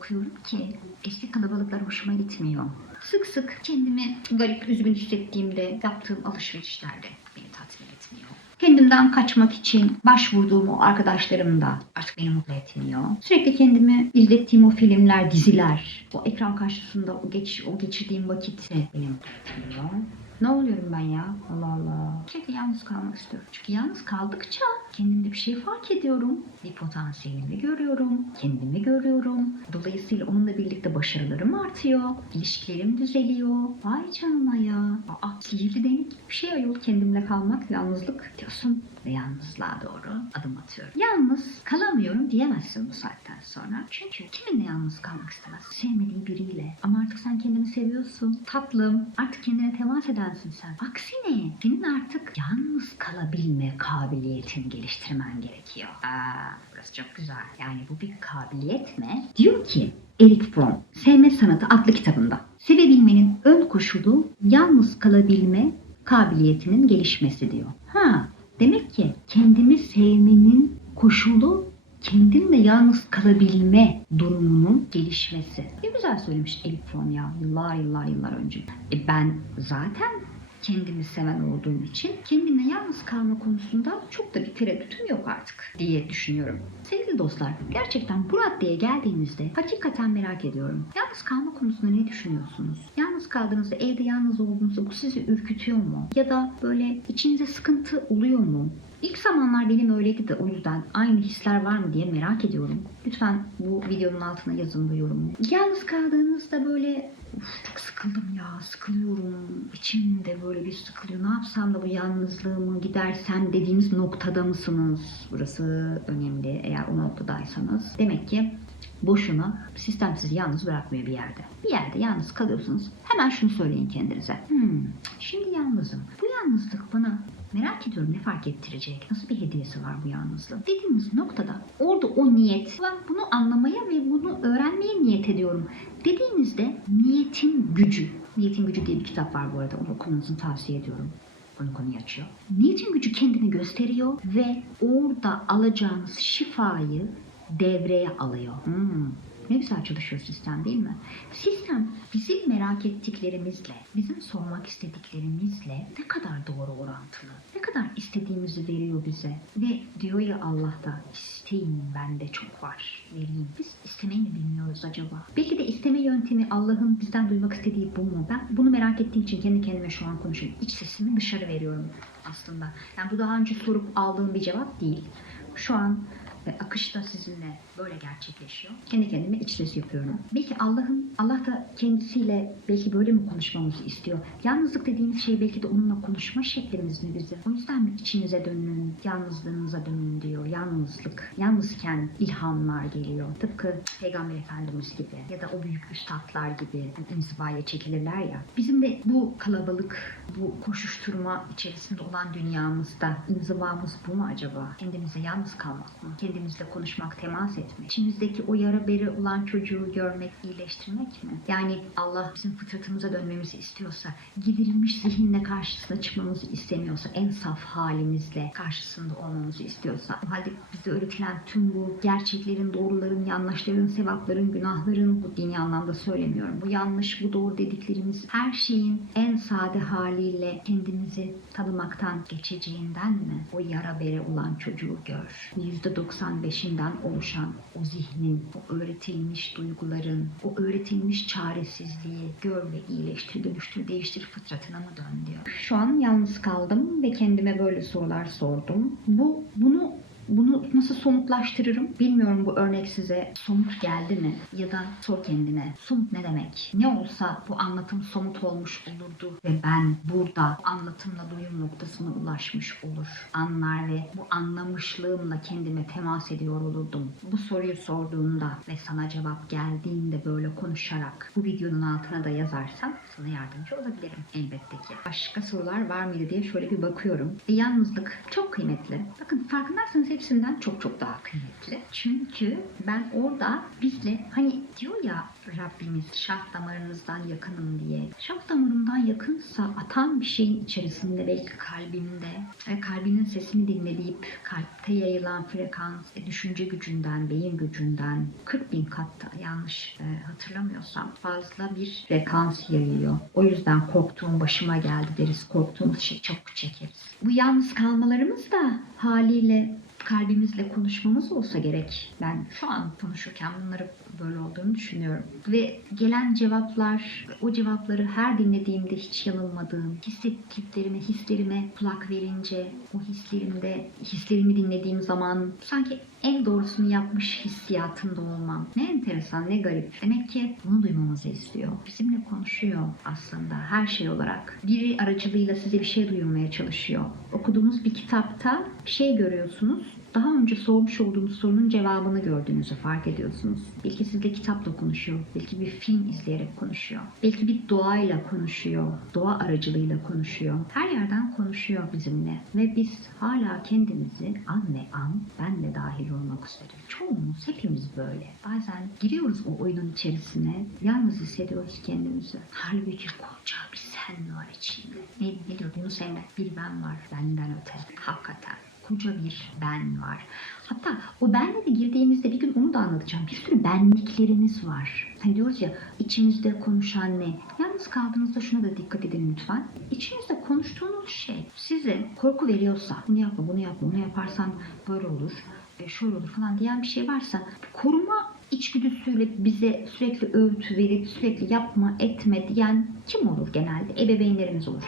bakıyorum ki eski kalabalıklar hoşuma gitmiyor. Sık sık kendimi garip, üzgün hissettiğimde yaptığım alışverişlerde beni tatmin etmiyor. Kendimden kaçmak için başvurduğum o arkadaşlarım da artık beni mutlu etmiyor. Sürekli kendimi izlettiğim o filmler, diziler, o ekran karşısında o, geç, o geçirdiğim vakit de beni mutlu etmiyor. Ne oluyorum ben ya? Allah Allah. Sürekli yalnız kalmak istiyorum. Çünkü yalnız kaldıkça kendimde bir şey fark ediyorum. Bir potansiyelimi görüyorum. Kendimi görüyorum. Dolayısıyla onunla birlikte başarılarım artıyor. İlişkilerim düzeliyor. Vay canına ya. Aa, sihirli değnek gibi bir şey ayol kendimle kalmak, yalnızlık diyorsun. Ve yalnızlığa doğru adım atıyorum. Yalnız kalamıyorum diyemezsin bu saatten sonra. Çünkü kiminle yalnız kalmak istemez? Sevmediğin biriyle. Ama artık sen kendini seviyorsun. Tatlım. Artık kendine temas edensin sen. Aksine senin artık yalnız kalabilme kabiliyetini geliştirmen gerekiyor. Aa, burası çok güzel. Yani bu bir kabiliyet mi? Diyor ki Eric Fromm, Sevme Sanatı adlı kitabında. Sevebilmenin ön koşulu yalnız kalabilme kabiliyetinin gelişmesi diyor. Ha, demek ki kendimi sevmenin koşulu kendinle yalnız kalabilme durumunun gelişmesi. Ne güzel söylemiş Elif Fromm ya yıllar yıllar yıllar önce. E ben zaten kendimi seven olduğum için kendimle yalnız kalma konusunda çok da bir tereddütüm yok artık diye düşünüyorum. Sevgili dostlar, gerçekten bu raddeye geldiğinizde hakikaten merak ediyorum. Yalnız kalma konusunda ne düşünüyorsunuz? Yalnız kaldığınızda, evde yalnız olduğunuzda bu sizi ürkütüyor mu? Ya da böyle içinize sıkıntı oluyor mu? İlk zamanlar benim öyleydi de o yüzden aynı hisler var mı diye merak ediyorum. Lütfen bu videonun altına yazın bu yorumu. Yalnız kaldığınızda böyle "Uf, çok sıkıldım ya sıkılıyorum. İçimde böyle bir sıkılıyor. Ne yapsam da bu yalnızlığımı gidersem dediğiniz noktada mısınız? Burası önemli eğer o noktadaysanız. Demek ki boşuna sistem sizi yalnız bırakmıyor bir yerde. Bir yerde yalnız kalıyorsunuz. Hemen şunu söyleyin kendinize. Hmm, şimdi yalnızım. Bu yalnızlık bana Merak ediyorum ne fark ettirecek? Nasıl bir hediyesi var bu yalnızlığın? Dediğimiz noktada orada o niyet, ben bunu anlamaya ve bunu öğrenmeye niyet ediyorum. Dediğinizde niyetin gücü, Niyetin Gücü diye bir kitap var bu arada. Onu okumanızı tavsiye ediyorum. Onu konuyu açıyor. Niyetin gücü kendini gösteriyor ve orada alacağınız şifayı devreye alıyor. Hmm. Ne güzel çalışıyor sistem değil mi? Sistem bizim merak ettiklerimizle, bizim sormak istediklerimizle ne kadar doğru orantılı. Ne kadar istediğimizi veriyor bize. Ve diyor ya Allah'ta isteyin bende çok var vereyim. Biz istemeyi mi bilmiyoruz acaba? Belki de isteme yöntemi Allah'ın bizden duymak istediği bu mu? Ben bunu merak ettiğim için kendi kendime şu an konuşuyorum. İç sesimi dışarı veriyorum aslında. Yani bu daha önce sorup aldığım bir cevap değil. Şu an ve akışta sizinle böyle gerçekleşiyor. Kendi kendime iç ses yapıyorum. Belki Allah'ın, Allah da kendisiyle belki böyle mi konuşmamızı istiyor? Yalnızlık dediğimiz şey belki de onunla konuşma şeklimiz mi bizim? O yüzden mi içinize dönün, yalnızlığınıza dönün diyor. Yalnızlık. Yalnızken ilhamlar geliyor. Tıpkı Peygamber Efendimiz gibi ya da o büyük üstadlar gibi inzivaya çekilirler ya. Bizim de bu kalabalık, bu koşuşturma içerisinde olan dünyamızda inzivamız bu mu acaba? Kendimize yalnız kalmak mı? Kendimizle konuşmak, temas etmek. İçimizdeki o yara beri olan çocuğu görmek, iyileştirmek mi? Yani Allah bizim fıtratımıza dönmemizi istiyorsa, giderilmiş zihinle karşısına çıkmamızı istemiyorsa, en saf halimizle karşısında olmamızı istiyorsa, o halde bize öğretilen tüm bu gerçeklerin, doğruların, yanlışların, sevapların, günahların, bu dini anlamda söylemiyorum. Bu yanlış, bu doğru dediklerimiz her şeyin en sade haliyle kendimizi tanımaktan geçeceğinden mi? O yara bere olan çocuğu gör. %95'inden oluşan o zihnin, o öğretilmiş duyguların, o öğretilmiş çaresizliği gör ve iyileştir, dönüştür, değiştir fıtratına mı dön diyor. Şu an yalnız kaldım ve kendime böyle sorular sordum. Bu bunu bunu nasıl somutlaştırırım? Bilmiyorum bu örnek size somut geldi mi? Ya da sor kendine. Somut ne demek? Ne olsa bu anlatım somut olmuş olurdu ve ben burada anlatımla doyum noktasına ulaşmış olur. Anlar ve bu anlamışlığımla kendime temas ediyor olurdum. Bu soruyu sorduğunda ve sana cevap geldiğinde böyle konuşarak bu videonun altına da yazarsam sana yardımcı olabilirim elbette ki. Başka sorular var mıydı diye şöyle bir bakıyorum. E, yalnızlık çok kıymetli. Bakın farkındaysanız hep hepsinden çok çok daha kıymetli. Çünkü ben orada bizle hani diyor ya Rabbimiz şah damarınızdan yakınım diye. Şah damarından yakınsa atan bir şeyin içerisinde belki kalbinde ve kalbinin sesini dinleyip kalpte yayılan frekans e, düşünce gücünden, beyin gücünden 40 bin katta yanlış e, hatırlamıyorsam fazla bir frekans yayıyor. O yüzden korktuğum başıma geldi deriz. Korktuğumuz şey çok çekeriz. Bu yalnız kalmalarımız da haliyle kalbimizle konuşmamız olsa gerek. Ben şu an konuşurken bunları böyle olduğunu düşünüyorum. Ve gelen cevaplar, o cevapları her dinlediğimde hiç yanılmadığım, hissettiklerime, hislerime kulak verince, o hislerimde, hislerimi dinlediğim zaman sanki en doğrusunu yapmış hissiyatında olmam. Ne enteresan, ne garip. Demek ki bunu duymamızı istiyor. Bizimle konuşuyor aslında her şey olarak. Biri aracılığıyla size bir şey duyurmaya çalışıyor. Okuduğunuz bir kitapta bir şey görüyorsunuz. Daha önce sormuş olduğunuz sorunun cevabını gördüğünüzü fark ediyorsunuz. Belki sizle kitapla konuşuyor. Belki bir film izleyerek konuşuyor. Belki bir doğayla konuşuyor. Doğa aracılığıyla konuşuyor. Her yerden konuşuyor bizimle. Ve biz hala kendimizi an ve an ben de dahil olmak üzere. Çoğumuz hepimiz böyle. Bazen giriyoruz o oyunun içerisine. Yalnız hissediyoruz kendimizi. Halbuki koca bir sen var içinde. Ne, ne diyor Yunus Emre? Bir ben var benden öte. Hakikaten koca bir ben var. Hatta o benle de girdiğimizde bir gün onu da anlatacağım. Bir sürü benliklerimiz var. Hani diyoruz ya içimizde konuşan ne? Yalnız kaldığınızda şuna da dikkat edin lütfen. İçinizde konuştuğunuz şey size korku veriyorsa bunu yapma bunu yapma bunu yaparsan böyle olur e, şöyle olur falan diyen bir şey varsa koruma içgüdüsüyle bize sürekli öğüt verip sürekli yapma etme diyen kim olur genelde? Ebeveynlerimiz olur.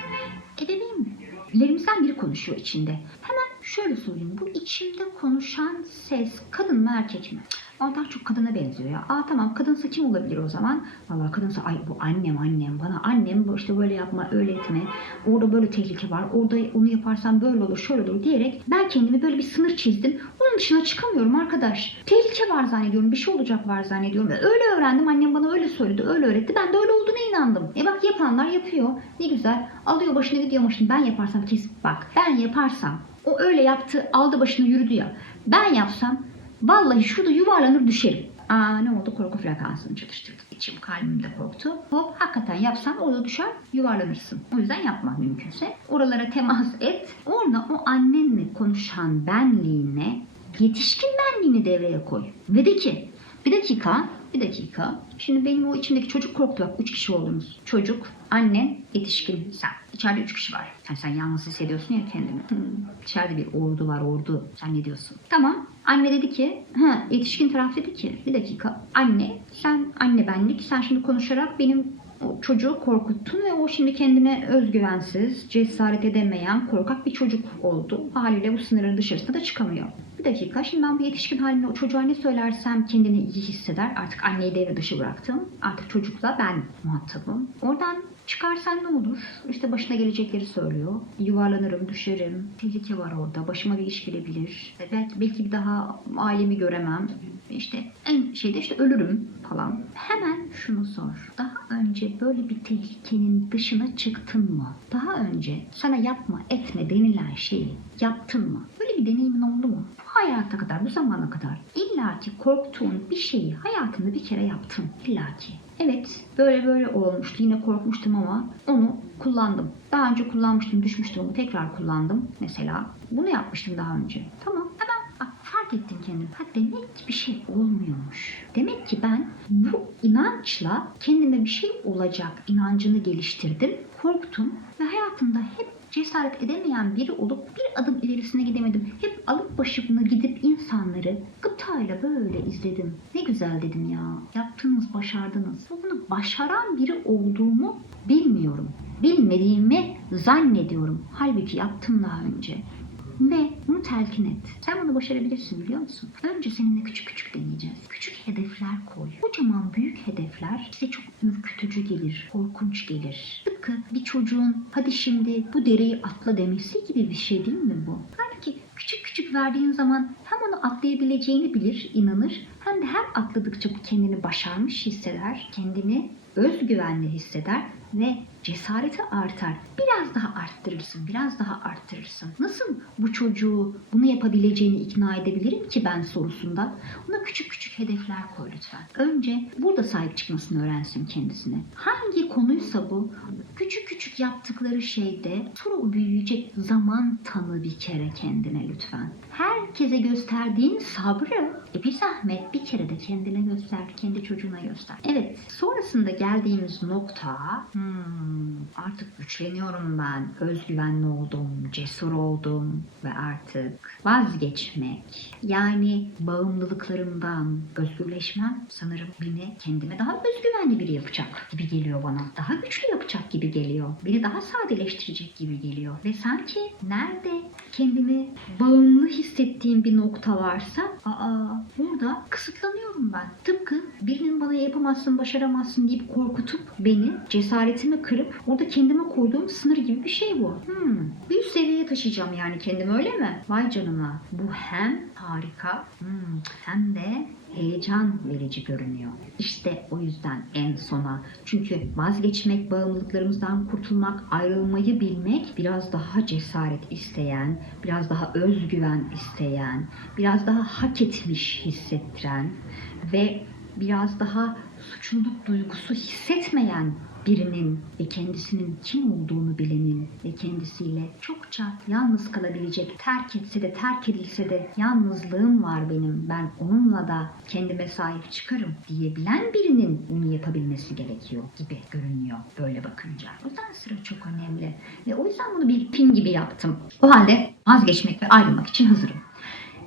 Ebeveynlerimizden biri konuşuyor içinde. Hemen şöyle sorayım. Bu içimde konuşan ses kadın mı erkek mi? Aa daha çok kadına benziyor ya. Aa tamam kadınsa kim olabilir o zaman? Valla kadınsa ay bu annem annem bana annem işte böyle yapma öyle etme. Orada böyle tehlike var. Orada onu yaparsan böyle olur şöyle olur diyerek ben kendimi böyle bir sınır çizdim. Onun dışına çıkamıyorum arkadaş. Tehlike var zannediyorum. Bir şey olacak var zannediyorum. Öyle öğrendim. Annem bana öyle söyledi. Öyle öğretti. Ben de öyle olduğuna inandım. E bak yapanlar yapıyor. Ne güzel. Alıyor başına gidiyor başını. Ben yaparsam kes bak. Ben yaparsam o öyle yaptı. Aldı başını yürüdü ya. Ben yapsam Vallahi şurada yuvarlanır düşerim. Aa ne oldu? Korku frekansını çalıştırdık. İçim kalbim de korktu. Hop hakikaten yapsan orada düşer yuvarlanırsın. O yüzden yapma mümkünse. Oralara temas et. Orada o annenle konuşan benliğine yetişkin benliğini devreye koy. Ve de ki bir dakika bir dakika. Şimdi benim o içimdeki çocuk korktu bak. Üç kişi oldunuz. Çocuk, anne, yetişkin, sen. İçeride üç kişi var. Sen, sen yalnız hissediyorsun ya kendini. Hmm. İçeride bir ordu var ordu. Sen ne diyorsun? Tamam. Anne dedi ki, ha, yetişkin taraf dedi ki, bir dakika. Anne, sen anne benlik. Sen şimdi konuşarak benim çocuğu korkuttun ve o şimdi kendine özgüvensiz, cesaret edemeyen, korkak bir çocuk oldu. Haliyle bu sınırın dışarısına da çıkamıyor. Bir dakika şimdi ben bu yetişkin halimle o çocuğa ne söylersem kendini iyi hisseder. Artık anneyi devre dışı bıraktım. Artık çocukla ben muhatabım. Oradan çıkarsan ne olur? İşte başına gelecekleri söylüyor. Yuvarlanırım, düşerim. Tehlike var orada. Başıma bir iş gelebilir. E, Belki, belki bir daha ailemi göremem. İşte en şeyde işte ölürüm falan. Hemen şunu sor. Daha önce böyle bir tehlikenin dışına çıktın mı? Daha önce sana yapma etme denilen şeyi yaptın mı? Böyle bir deneyimin oldu mu? Bu hayata kadar, bu zamana kadar illa ki korktuğun bir şeyi hayatında bir kere yaptın. İlla ki. Evet böyle böyle olmuştu. Yine korkmuştum ama onu kullandım. Daha önce kullanmıştım, düşmüştüm ama tekrar kullandım. Mesela bunu yapmıştım daha önce. Tamam hemen bak, fark ettim kendim. Ha demek ki bir şey olmuyormuş. Demek ki ben bu inançla kendime bir şey olacak inancını geliştirdim. Korktum ve hayatımda hep cesaret edemeyen biri olup bir adım ilerisine gidemedim. Hep alıp başımı gidip insanları gıptayla böyle izledim. Ne güzel dedim ya. Yaptınız, başardınız. Bunu başaran biri olduğumu bilmiyorum. Bilmediğimi zannediyorum. Halbuki yaptım daha önce. Ve bunu telkin et. Sen bunu başarabilirsin biliyor musun? Önce seninle küçük küçük deneyeceğiz. Küçük hedefler koy. Kocaman büyük hedefler size çok ürkütücü gelir, korkunç gelir. Tıpkı bir çocuğun hadi şimdi bu dereyi atla demesi gibi bir şey değil mi bu? Halbuki küçük küçük verdiğin zaman hem onu atlayabileceğini bilir, inanır hem de her atladıkça kendini başarmış hisseder, kendini özgüvenli hisseder ve cesareti artar. Biraz daha arttırırsın, biraz daha arttırırsın. Nasıl bu çocuğu bunu yapabileceğini ikna edebilirim ki ben sorusunda ona küçük küçük hedefler koy lütfen. Önce burada sahip çıkmasını öğrensin kendisine. Hangi konuysa bu küçük küçük yaptıkları şeyde sonra o büyüyecek zaman tanı bir kere kendine lütfen. Herkese gösterdiğin sabrı e bir zahmet bir kere de kendine göster, kendi çocuğuna göster. Evet, sonrasında geldiğimiz nokta hmm, artık güçleniyorum ben, özgüvenli oldum, cesur oldum ve artık vazgeçmek yani bağımlılıklarımdan özgürleşmem sanırım beni kendime daha özgüvenli biri yapacak gibi geliyor bana. Daha güçlü yapacak gibi geliyor. Beni daha sadeleştirecek gibi geliyor. Ve sanki nerede kendimi bağımlı hissettiğim bir nokta varsa aa burada kısıtlanıyorum ben. Tıpkı birinin bana yapamazsın, başaramazsın deyip korkutup beni cesaretimi kırıp orada kendime koyduğum sınır gibi bir şey bu. Hmm. Bir üst seviyeye taşıyacağım yani kendimi öyle mi? Vay canına. Bu hem harika hmm, hem de heyecan verici görünüyor. İşte o yüzden en sona. Çünkü vazgeçmek, bağımlılıklarımızdan kurtulmak, ayrılmayı bilmek biraz daha cesaret isteyen, biraz daha özgüven isteyen, biraz daha hak etmiş hissettiren ve biraz daha suçluluk duygusu hissetmeyen birinin ve kendisinin kim olduğunu bilenin ve kendisiyle çokça yalnız kalabilecek, terk etse de terk edilse de yalnızlığım var benim, ben onunla da kendime sahip çıkarım diyebilen birinin bunu yapabilmesi gerekiyor gibi görünüyor böyle bakınca. O yüzden sıra çok önemli ve o yüzden bunu bir film gibi yaptım. O halde vazgeçmek ve ayrılmak için hazırım.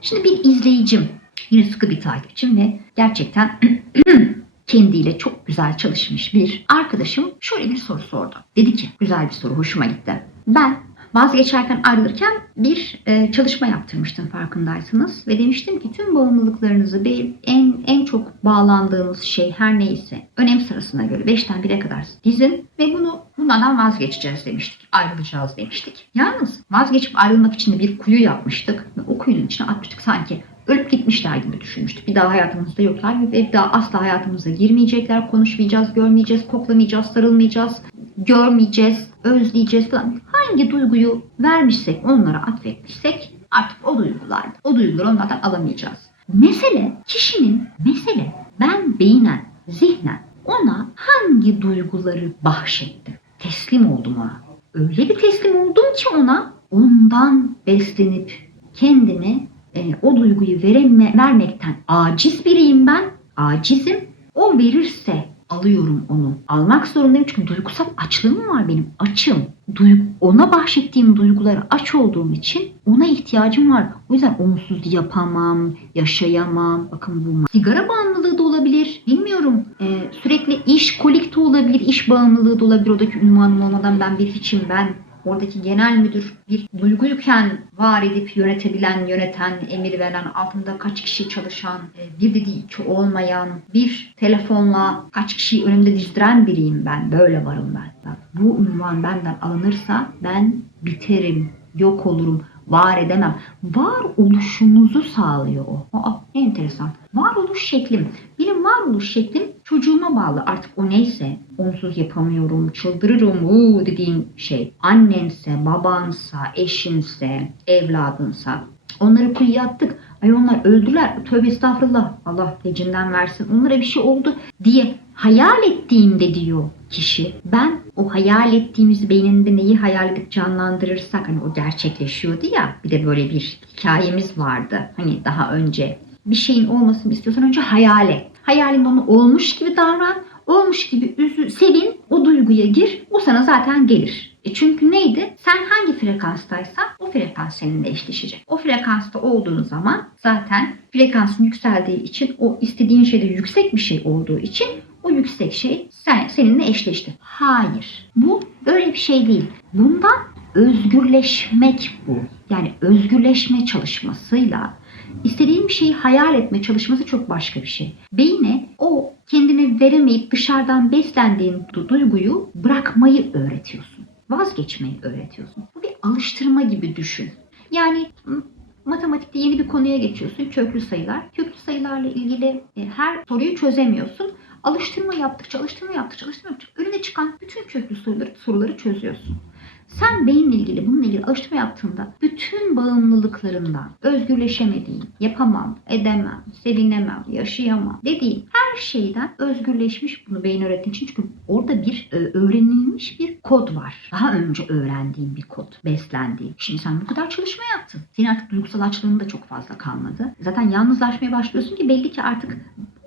Şimdi bir izleyicim, yine sıkı bir takipçim ve gerçekten kendiyle çok güzel çalışmış bir arkadaşım şöyle bir soru sordu. Dedi ki güzel bir soru hoşuma gitti. Ben vazgeçerken ayrılırken bir e, çalışma yaptırmıştım farkındaysanız ve demiştim ki tüm bağımlılıklarınızı bir en en çok bağlandığınız şey her neyse önem sırasına göre 5'ten 1'e kadar dizin ve bunu bunlardan vazgeçeceğiz demiştik. Ayrılacağız demiştik. Yalnız vazgeçip ayrılmak için de bir kuyu yapmıştık ve o kuyunun içine atmıştık sanki ölüp gitmişler gibi düşünmüştük. Bir daha hayatımızda yoklar ve bir daha asla hayatımıza girmeyecekler. Konuşmayacağız, görmeyeceğiz, koklamayacağız, sarılmayacağız, görmeyeceğiz, özleyeceğiz falan. Hangi duyguyu vermişsek, onlara atfetmişsek artık o duygular, o duyguları onlardan alamayacağız. Mesele kişinin, mesele ben beynen, zihnen ona hangi duyguları bahşettim? Teslim oldum ona. Öyle bir teslim oldum ki ona ondan beslenip kendimi e, o duyguyu vereme, vermekten aciz biriyim ben. Acizim. O verirse alıyorum onu. Almak zorundayım çünkü duygusal açlığım var benim. Açım. Duygu, ona bahşettiğim duygulara aç olduğum için ona ihtiyacım var. O yüzden onsuz yapamam, yaşayamam. Bakın bu sigara bağımlılığı da olabilir. Bilmiyorum. E, sürekli iş kolik de olabilir. iş bağımlılığı da olabilir. Oradaki ünvanım olmadan ben bir hiçim. Ben oradaki genel müdür bir duyguyken var edip yönetebilen, yöneten, emir veren, altında kaç kişi çalışan, e, bir dediği iki olmayan, bir telefonla kaç kişiyi önümde dizdiren biriyim ben. Böyle varım ben. Bak, bu ünvan benden alınırsa ben biterim, yok olurum, var edemem. Var oluşumuzu sağlıyor o. Aa, ne enteresan. Varoluş şeklim. Benim varoluş şeklim çocuğuma bağlı. Artık o neyse. Onsuz yapamıyorum, çıldırırım uuu dediğin şey. Annense, babansa, eşinse, evladınsa. Onları kuyuya attık. Ay onlar öldüler. Tövbe estağfurullah. Allah ecinden versin. Onlara bir şey oldu diye hayal ettiğimde diyor kişi. Ben o hayal ettiğimiz beyninde neyi hayal edip canlandırırsak hani o gerçekleşiyordu ya. Bir de böyle bir hikayemiz vardı. Hani daha önce bir şeyin olmasını istiyorsan önce hayal et. Hayalinde onu olmuş gibi davran. Olmuş gibi üzü, sevin, o duyguya gir, o sana zaten gelir. E çünkü neydi? Sen hangi frekanstaysan frekans seninle eşleşecek. O frekansta olduğun zaman zaten frekansın yükseldiği için o istediğin şeyde yüksek bir şey olduğu için o yüksek şey sen, seninle eşleşti. Hayır. Bu böyle bir şey değil. Bundan özgürleşmek bu. Yani özgürleşme çalışmasıyla istediğin bir şeyi hayal etme çalışması çok başka bir şey. Beyne o kendine veremeyip dışarıdan beslendiğin du- duyguyu bırakmayı öğretiyorsun. Vazgeçmeyi öğretiyorsun. Bu bir alıştırma gibi düşün. Yani matematikte yeni bir konuya geçiyorsun. Köklü sayılar. Köklü sayılarla ilgili e, her soruyu çözemiyorsun. Alıştırma yaptıkça, alıştırma yaptıkça, alıştırma yaptıkça önüne çıkan bütün köklü soruları, soruları çözüyorsun. Sen beyinle ilgili bununla ilgili alıştırma yaptığında bütün bağımlılıklarından özgürleşemediğin, yapamam, edemem, sevinemem, yaşayamam dediğin her şeyden özgürleşmiş bunu beyin öğrettiğin için. Çünkü orada bir e, öğrenilmiş bir kod var. Daha önce öğrendiğin bir kod, beslendiğin. Şimdi sen bu kadar çalışma yaptın. Senin artık duygusal açlığın da çok fazla kalmadı. Zaten yalnızlaşmaya başlıyorsun ki belli ki artık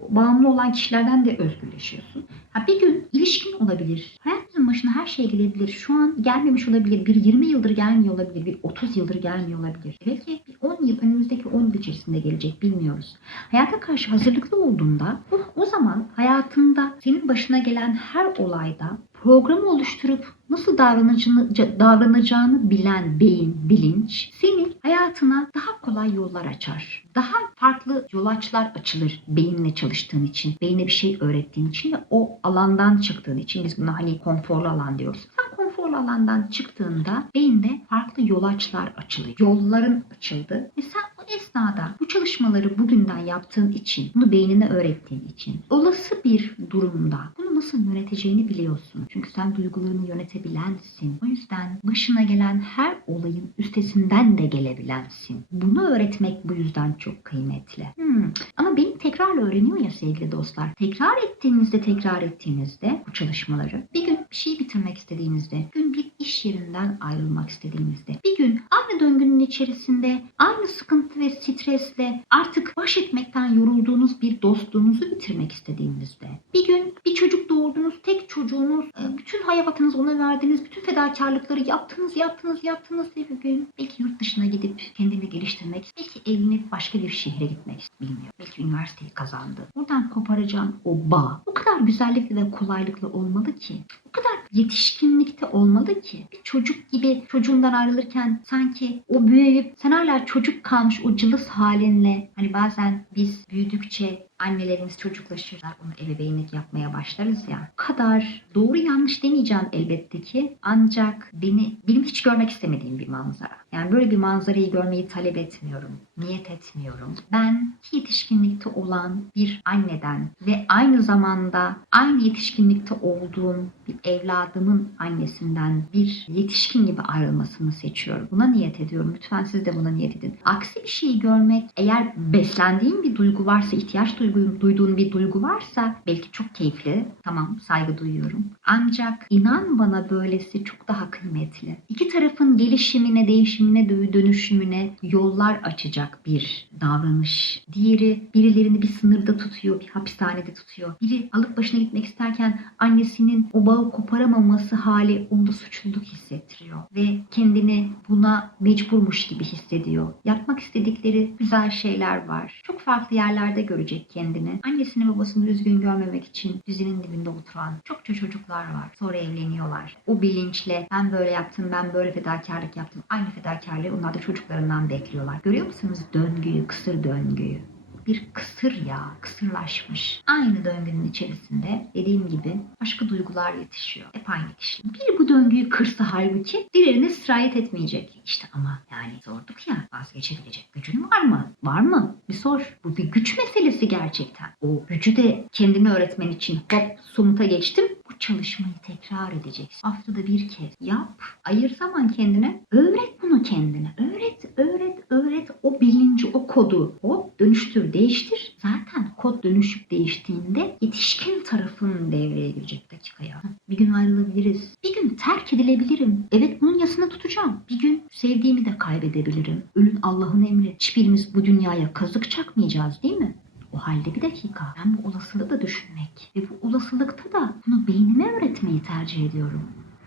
bağımlı olan kişilerden de özgürleşiyorsun. Bir gün ilişkin olabilir. Hayatımızın başına her şey gelebilir. Şu an gelmemiş olabilir. Bir 20 yıldır gelmiyor olabilir. Bir 30 yıldır gelmiyor olabilir. Belki bir 10 yıl önümüzdeki 10 yıl içerisinde gelecek bilmiyoruz. Hayata karşı hazırlıklı olduğunda o, o zaman hayatında senin başına gelen her olayda programı oluşturup nasıl davranacağını, davranacağını bilen beyin, bilinç senin hayatına daha kolay yollar açar. Daha farklı yolaçlar açılır beyinle çalıştığın için, beyine bir şey öğrettiğin için ve o alandan çıktığın için biz buna hani konforlu alan diyoruz. Sen konforlu alandan çıktığında beyinde farklı yolaçlar açılıyor. Yolların açıldı ve sen o esnada bu çalışmaları bugünden yaptığın için, bunu beynine öğrettiğin için olası bir durumda bunu nasıl yöneteceğini biliyorsun. Çünkü sen duygularını yönetebilensin. O yüzden başına gelen her olayın üstesinden de gelebilensin. Bunu öğretmek bu yüzden çok kıymetli. Hmm. Ama beyin tekrarla öğreniyor ya sevgili dostlar. Tekrar ettiğinizde tekrar ettiğinizde bu çalışmaları bir gün bir şey bitirmek istediğinizde, bir gün bir iş yerinden ayrılmak istediğinizde, bir gün aynı döngünün içerisinde aynı sıkıntı ve stresle artık baş etmekten yorulduğunuz bir dostluğunuzu bitirmek istediğinizde, bir gün bir çocuk doğurdunuz, tek çocuğunuz, e, bütün hayatınızı ona verdiniz, bütün fedakarlıkları yaptınız, yaptınız, yaptınız ve bir gün belki yurt dışına gidip kendini geliştirmek, belki evlenip başka bir şehre gitmek bilmiyor. Belki üniversiteyi kazandı. Buradan koparacağın o bağ o kadar güzellikle ve kolaylıkla olmalı ki, o kadar yetişkinlikte olmalı ki bir çocuk gibi çocuğundan ayrılırken sanki o büyüyüp sen hala çocuk kalmış o cılız halinle hani bazen biz büyüdükçe annelerimiz çocuklaşırlar onu ebeveynlik yapmaya başlarız ya. O kadar doğru yanlış demeyeceğim elbette ki ancak beni benim hiç görmek istemediğim bir manzara. Yani böyle bir manzarayı görmeyi talep etmiyorum. Niyet etmiyorum. Ben yetişkinlikte olan bir anneden ve aynı zamanda aynı yetişkinlikte olduğum bir evladımın annesinden bir yetişkin gibi ayrılmasını seçiyorum. Buna niyet ediyorum. Lütfen siz de buna niyet edin. Aksi bir şeyi görmek eğer beslendiğin bir duygu varsa, ihtiyaç duygu, duyduğun bir duygu varsa belki çok keyifli. Tamam saygı duyuyorum. Ancak inan bana böylesi çok daha kıymetli. İki tarafın gelişimine, değişimine, dönüşümüne yollar açacak bir davranış. Diğeri birilerini bir sınırda tutuyor, bir hapishanede tutuyor. Biri alıp başına gitmek isterken annesinin o bağı koparamaması hali onda suçluluk hissettiriyor. Ve kendini buna mecburmuş gibi hissediyor. Yapmak istedikleri güzel şeyler var. Çok farklı yerlerde görecek kendini. Annesini babasını üzgün görmemek için dizinin dibinde oturan çokça çocuklar var. Sonra evleniyorlar. O bilinçle ben böyle yaptım, ben böyle fedakarlık yaptım. Aynı fedakarlığı onlar da çocuklarından bekliyorlar. Görüyor musunuz döngüyü, kısır döngüyü? Bir kısır ya, kısırlaşmış. Aynı döngünün içerisinde dediğim gibi başka duygular yetişiyor. Hep aynı kişi. Bir bu döngüyü kırsa halbuki diğerine sirayet etmeyecek. İşte ama yani sorduk ya vazgeçebilecek gücün var mı? Var mı? Bir sor. Bu bir güç meselesi gerçekten. O gücü de kendini öğretmen için hop somuta geçtim. Bu çalışmayı tekrar edeceksin. Haftada bir kez yap. Ayır zaman kendine. Öğret bunu kendine. Öğret, öğret, öğret. O bilinci, o kodu hop dönüştür, değiştir. Zaten kod dönüşüp değiştiğinde yetişkin tarafın devreye girecek dakikaya. Bir gün ayrılabiliriz. Bir gün terk edilebilirim. Evet bunun yasını tutacağım. Bir gün sevdiğimi de kaybedebilirim. Ölün Allah'ın emri. Hiçbirimiz bu dünyaya kazık çakmayacağız değil mi? O halde bir dakika. Ben bu olasılığı da düşünmek ve bu olasılıkta da bunu beynime öğretmeyi tercih ediyorum.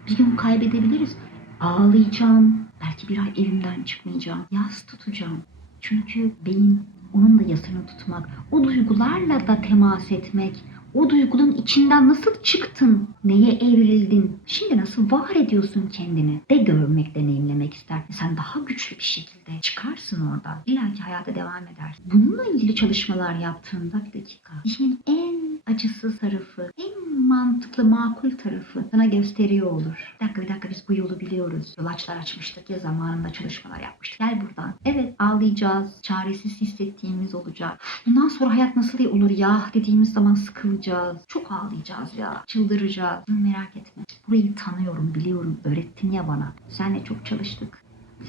Bir gün kaybedebiliriz. Ağlayacağım. Belki bir ay evimden çıkmayacağım. Yas tutacağım. Çünkü beyin onun da yasını tutmak, o duygularla da temas etmek, o duygunun içinden nasıl çıktın, neye evrildin, şimdi nasıl var ediyorsun kendini de görmek, deneyimlemek ister. Sen daha güçlü bir şekilde çıkarsın orada. İlla ki hayata devam edersin. Bununla ilgili çalışmalar yaptığında bir dakika. İşin en acısı tarafı, en mantıklı, makul tarafı sana gösteriyor olur. Bir dakika bir dakika biz bu yolu biliyoruz. Yol açlar açmıştık ya zamanında çalışmalar yapmıştık. Gel buradan. Evet ağlayacağız. Çaresiz hissettiğimiz olacak. Bundan sonra hayat nasıl olur ya dediğimiz zaman sıkılacağız. Çok ağlayacağız ya. Çıldıracağız. Merak etme. Burayı tanıyorum, biliyorum. Öğrettin ya bana. Seninle çok çalıştık.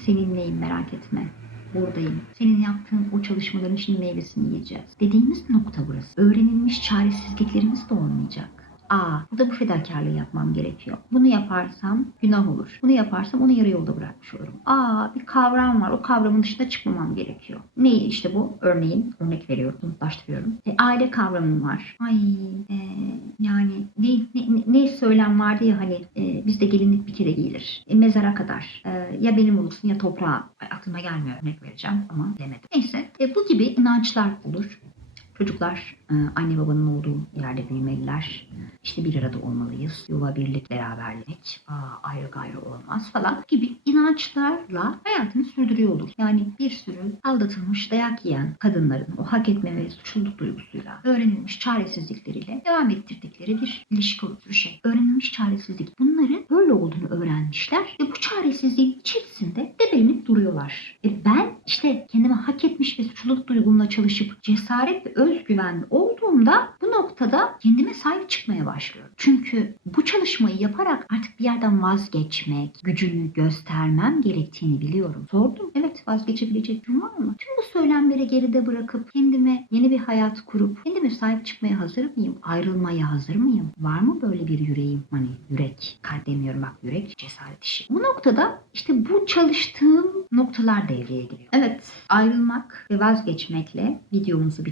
Seninleyim merak etme. Buradayım. Senin yaptığın o çalışmaların şimdi meyvesini yiyeceğiz. Dediğimiz nokta burası. Öğrenilmiş çaresizliklerimiz de olmayacak. Aa, burada bu fedakarlığı yapmam gerekiyor. Bunu yaparsam günah olur. Bunu yaparsam onu yarı yolda bırakmış olurum. Aa, bir kavram var. O kavramın dışında çıkmamam gerekiyor. Ne işte bu? Örneğin, örnek veriyorum, somutlaştırıyorum. E, aile kavramım var. Ay, e, yani ne, ne, ne, söylem vardı ya hani e, bizde gelinlik bir kere giyilir. E, mezara kadar. E, ya benim olursun ya toprağa. Ay, aklıma gelmiyor örnek vereceğim ama bilemedim. Neyse, e, bu gibi inançlar olur. Çocuklar e, anne babanın olduğu yerde büyümeliler. İşte bir arada olmalıyız. Yuva, birlik, beraberlik, aa, ayrı gayrı olmaz falan gibi inançlarla hayatını sürdürüyor olur. Yani bir sürü aldatılmış, dayak yiyen kadınların o hak etme ve suçluluk duygusuyla öğrenilmiş çaresizlikleriyle devam ettirdikleri bir ilişki olur. Şey. Öğrenilmiş çaresizlik. Bunların böyle olduğunu öğrenmişler ve bu çaresizliğin içerisinde debelenip duruyorlar. E ben işte kendime hak etmiş ve suçluluk duygumla çalışıp cesaret ve özgüven olduğumda bu noktada kendime sahip çıkmaya başlıyorum. Çünkü bu çalışmayı yaparak artık bir yerden vazgeçmek, gücünü göstermem gerektiğini biliyorum. Sordum. Evet vazgeçebilecek gücüm var mı? Tüm bu söylemleri geride bırakıp kendime yeni bir hayat kurup kendime sahip çıkmaya hazır mıyım? Ayrılmaya hazır mıyım? Var mı böyle bir yüreğim? Hani yürek, kalp demiyorum bak yürek cesaret işi. Bu noktada işte bu çalıştığım noktalar devreye giriyor. Evet ayrılmak ve vazgeçmekle videomuzu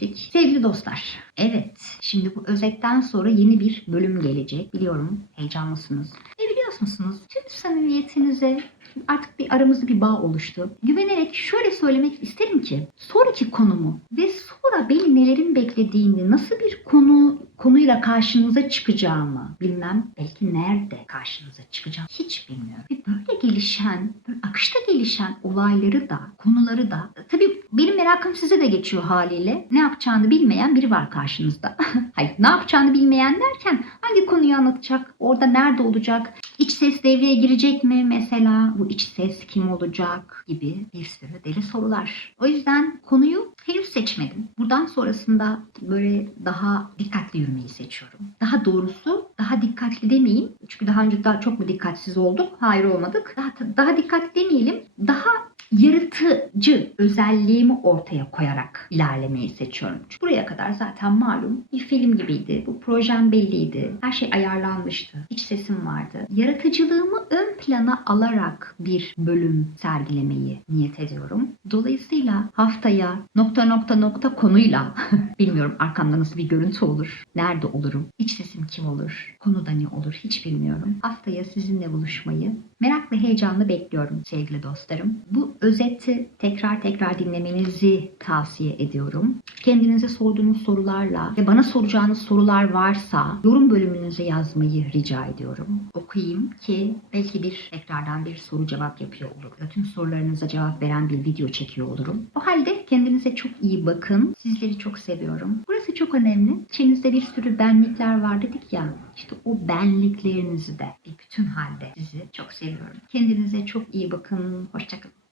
bitirmiştik. Sevgili dostlar evet şimdi bu özetten sonra yeni bir bölüm gelecek. Biliyorum heyecanlısınız. Ve biliyor musunuz tüm samimiyetinize artık bir aramızda bir bağ oluştu. Güvenerek şöyle söylemek isterim ki sonraki konumu ve sonra beni nelerin beklediğini nasıl bir konu konuyla karşınıza çıkacağımı bilmem. Belki nerede karşınıza çıkacağım hiç bilmiyorum. Ve böyle gelişen, böyle akışta gelişen olayları da, konuları da tabii benim merakım size de geçiyor haliyle. Ne yapacağını bilmeyen biri var karşınızda. Hayır, ne yapacağını bilmeyen derken hangi konuyu anlatacak, orada nerede olacak, iç ses devreye girecek mi mesela, bu iç ses kim olacak gibi bir sürü deli sorular. O yüzden konuyu henüz seçmedim. Buradan sonrasında böyle daha dikkatli yürümeyi seçiyorum. Daha doğrusu daha dikkatli demeyeyim. Çünkü daha önce daha çok mu dikkatsiz olduk? Hayır olmadık. Daha, daha dikkatli demeyelim. Daha yaratıcı özelliğimi ortaya koyarak ilerlemeyi seçiyorum. Çünkü buraya kadar zaten malum bir film gibiydi. Bu projem belliydi. Her şey ayarlanmıştı. İç sesim vardı. Yaratıcılığımı ön plana alarak bir bölüm sergilemeyi niyet ediyorum. Dolayısıyla haftaya nokta nokta nokta konuyla bilmiyorum arkamda nasıl bir görüntü olur. Nerede olurum? İç sesim kim olur? Konuda ne olur? Hiç bilmiyorum. Haftaya sizinle buluşmayı merak ve heyecanla bekliyorum sevgili dostlarım. Bu özeti tekrar tekrar dinlemenizi tavsiye ediyorum. Kendinize sorduğunuz sorularla ve bana soracağınız sorular varsa yorum bölümünüze yazmayı rica ediyorum. Okuyayım ki belki bir tekrardan bir soru cevap yapıyor olurum. Tüm sorularınıza cevap veren bir video çekiyor olurum. O halde kendinize çok iyi bakın. Sizleri çok seviyorum. Burası çok önemli. İçinizde bir sürü benlikler var dedik ya. İşte o benliklerinizi de bir bütün halde sizi çok seviyorum. Kendinize çok iyi bakın. Hoşçakalın.